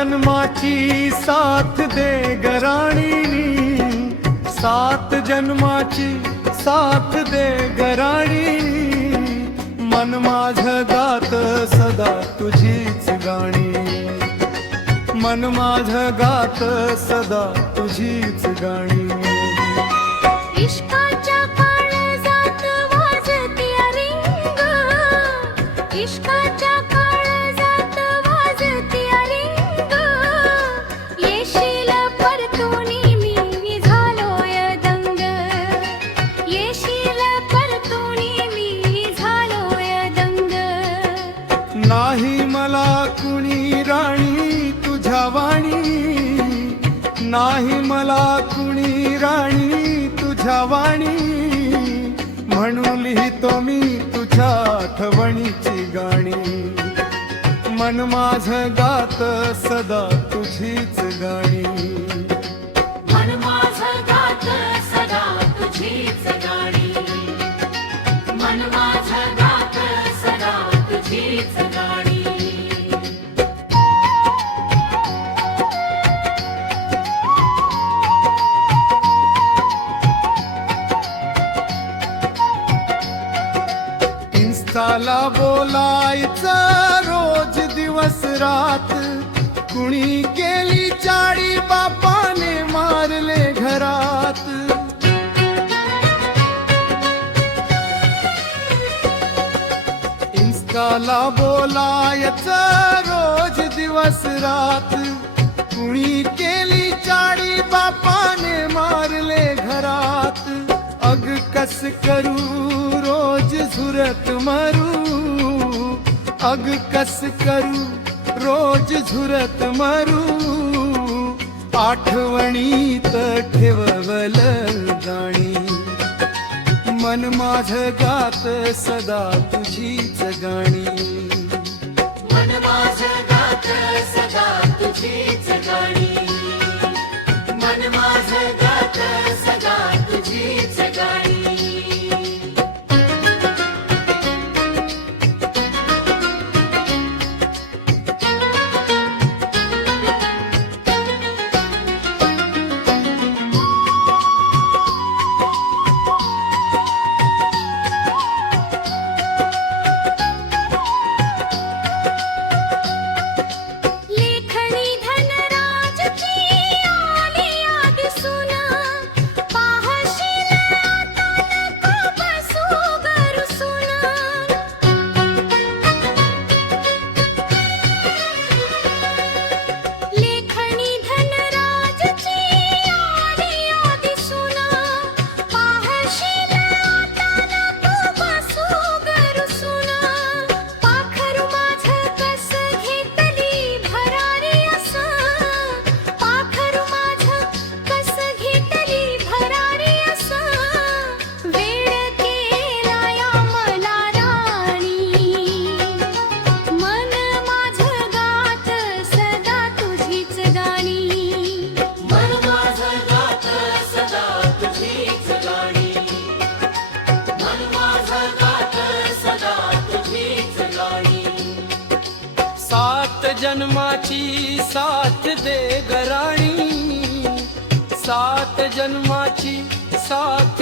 जन्माची साथ दे गराणी, 7 जन्माची साथ दे गराणी, मन माझं गात सदा तुझीच गाणी, मन माझं गात सदा तुझीच गाणी. इश्काच्या काळजात वाजती रिंग, इश्काच्या काळजात वाजती रिंग, येशील परतुनी मी झालोय दंग, येशील परतुनी मी झालोय दंग. नाही मला कुणी राणी तुझ्या वाणी, नाही मला कुणी राणी तुझ्या वाणी, म्हणून लिहितो मी तुझ्या आठवणीची गाणी, मन माझं गात सदा तुझीच गाणी. मन माझं गात सदा तुझीच गाणी, मन माझं गात सदा तुझीच गाणी. इन्स्टाला बोलायचं रोज दिवस रात, कुणी केली चाळी बापाने मारले घरात. इन्स्टाला बोलायचं रोज दिवस रात, कुणी केली चाळी बापाने मारले घरात. अग कस करू रोज झुरत मरू, अग कस करू रोज झुरत मरू, आठवणीत ठेववल गाणी, मन माझं गात सदा तुझीच गाणी. मन माझं गात सदा तुझीच गाणी, मन माझं गात सदा तुझीच गाणी. लेखणी धनराजची आली याद सुना, पाहशील आता नको बसू ग रुसून. लेखणी धनराजची आली याद सुना, पाहशील आता नको बसू ग रुसून. पाखरू माझं कस घेतली भरारी असं, पाखरू माझं कस घेतली भरारी असं, वेळ केला या मला राणी, मन माझं गात सदा तुझीच गाणी, मन माझं गात सदा तुझीच गाणी, मन माझं गात सदा तुझीच गाणी. 7 जन्माची साथ दे गराणी, 7 जन्माची साथ